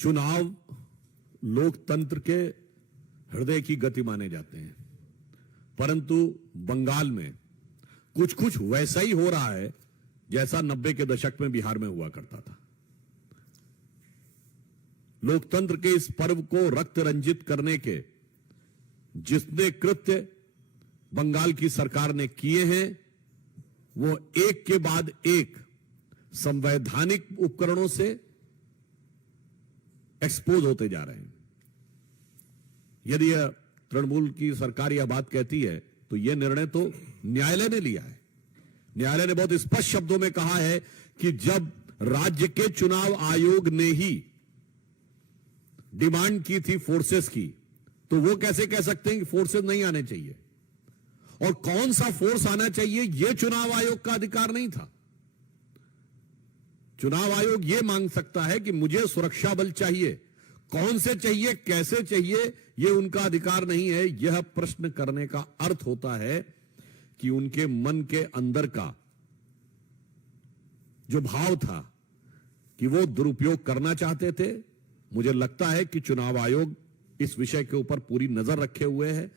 चुनाव लोकतंत्र के हृदय की गति माने जाते हैं, परंतु बंगाल में कुछ कुछ वैसा ही हो रहा है जैसा 90 के दशक में बिहार में हुआ करता था। लोकतंत्र के इस पर्व को रक्त रंजित करने के जितने कृत्य बंगाल की सरकार ने किए हैं, वो एक के बाद एक संवैधानिक उपकरणों से एक्सपोज होते जा रहे हैं। यदि तृणमूल की सरकार यह बात कहती है तो यह निर्णय तो न्यायालय ने लिया है। न्यायालय ने बहुत स्पष्ट शब्दों में कहा है कि जब राज्य के चुनाव आयोग ने ही डिमांड की थी फोर्सेस की, तो वो कैसे कह सकते हैं कि फोर्सेस नहीं आने चाहिए, और कौन सा फोर्स आना चाहिए यह चुनाव आयोग का अधिकार नहीं था। चुनाव आयोग यह मांग सकता है कि मुझे सुरक्षा बल चाहिए, कौन से चाहिए, कैसे चाहिए, यह उनका अधिकार नहीं है। यह प्रश्न करने का अर्थ होता है कि उनके मन के अंदर का जो भाव था कि वो दुरुपयोग करना चाहते थे। मुझे लगता है कि चुनाव आयोग इस विषय के ऊपर पूरी नजर रखे हुए है,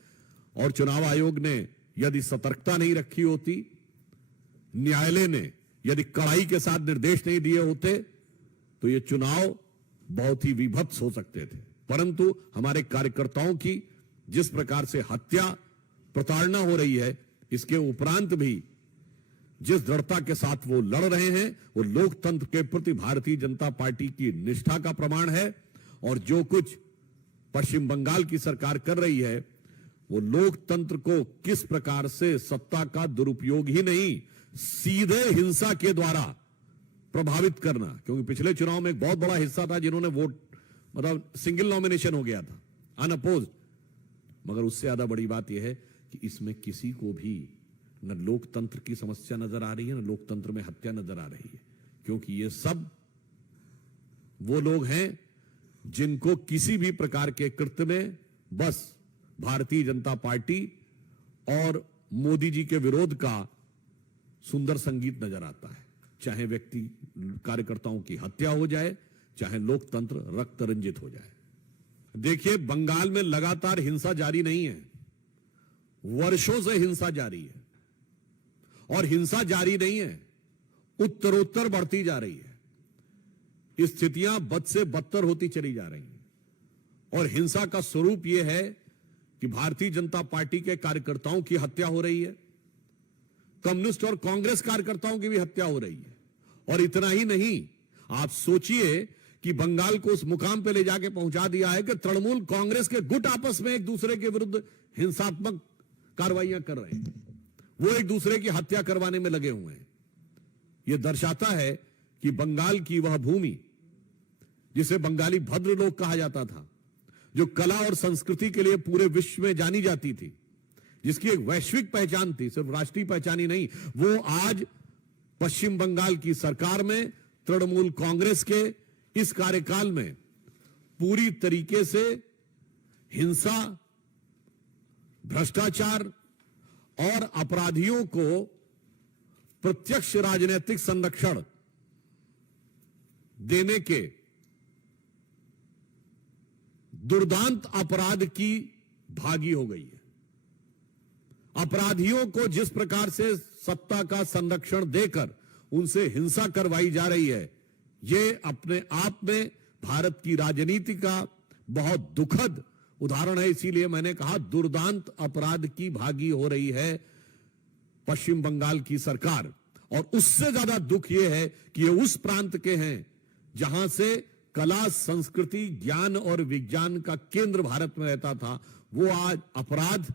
और चुनाव आयोग ने यदि सतर्कता नहीं रखी होती, न्यायालय ने यदि कड़ाई के साथ निर्देश नहीं दिए होते, तो ये चुनाव बहुत ही विभत्स हो सकते थे। परंतु हमारे कार्यकर्ताओं की जिस प्रकार से हत्या, प्रताड़ना हो रही है, इसके उपरांत भी जिस दृढ़ता के साथ वो लड़ रहे हैं, वो लोकतंत्र के प्रति भारतीय जनता पार्टी की निष्ठा का प्रमाण है। और जो कुछ पश्चिम बंगाल की सरकार कर रही है, वो लोकतंत्र को किस प्रकार से सत्ता का दुरुपयोग ही नहीं, सीधे हिंसा के द्वारा प्रभावित करना। क्योंकि पिछले चुनाव में एक बहुत बड़ा हिस्सा था जिन्होंने वोट, मतलब सिंगल नॉमिनेशन हो गया था, अनअपोज्ड। मगर उससे ज्यादा बड़ी बात यह है कि इसमें किसी को भी न लोकतंत्र की समस्या नजर आ रही है, न लोकतंत्र में हत्या नजर आ रही है। क्योंकि ये सब वो लोग हैं जिनको किसी भी प्रकार के कृत्य में बस भारतीय जनता पार्टी और मोदी जी के विरोध का सुंदर संगीत नजर आता है। चाहे व्यक्ति कार्यकर्ताओं की हत्या हो जाए, चाहे लोकतंत्र रक्त रंजित हो जाए। देखिए, बंगाल में लगातार हिंसा जारी नहीं है, वर्षों से हिंसा जारी है, और हिंसा जारी नहीं है, उत्तरोत्तर बढ़ती जा रही है। स्थितियां बद से बदतर होती चली जा रही हैं, और हिंसा का स्वरूप यह है कि भारतीय जनता पार्टी के कार्यकर्ताओं की हत्या हो रही है, कम्युनिस्ट और कांग्रेस कार्यकर्ताओं की भी हत्या हो रही है। और इतना ही नहीं, आप सोचिए कि बंगाल को उस मुकाम पे ले जाके पहुंचा दिया है कि तृणमूल कांग्रेस के गुट आपस में एक दूसरे के विरुद्ध हिंसात्मक कार्रवाइयां कर रहे हैं, वो एक दूसरे की हत्या करवाने में लगे हुए हैं। यह दर्शाता है कि बंगाल की वह भूमि जिसे बंगाली भद्र लोग कहा जाता था, जो कला और संस्कृति के लिए पूरे विश्व में जानी जाती थी, जिसकी एक वैश्विक पहचान थी, सिर्फ राष्ट्रीय पहचान ही नहीं, वो आज पश्चिम बंगाल की सरकार में तृणमूल कांग्रेस के इस कार्यकाल में पूरी तरीके से हिंसा, भ्रष्टाचार और अपराधियों को प्रत्यक्ष राजनीतिक संरक्षण देने के दुर्दांत अपराध की भागी हो गई है। अपराधियों को जिस प्रकार से सत्ता का संरक्षण देकर उनसे हिंसा करवाई जा रही है, यह अपने आप में भारत की राजनीति का बहुत दुखद उदाहरण है। इसीलिए मैंने कहा, दुर्दांत अपराध की भागी हो रही है पश्चिम बंगाल की सरकार। और उससे ज्यादा दुख यह है कि ये उस प्रांत के हैं जहां से कला, संस्कृति, ज्ञान और विज्ञान का केंद्र भारत में रहता था, वो आज अपराध,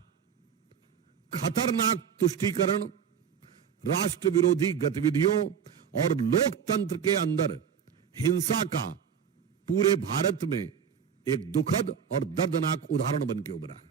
खतरनाक तुष्टीकरण, राष्ट्र विरोधी गतिविधियों और लोकतंत्र के अंदर हिंसा का पूरे भारत में एक दुखद और दर्दनाक उदाहरण बन के उभरा है।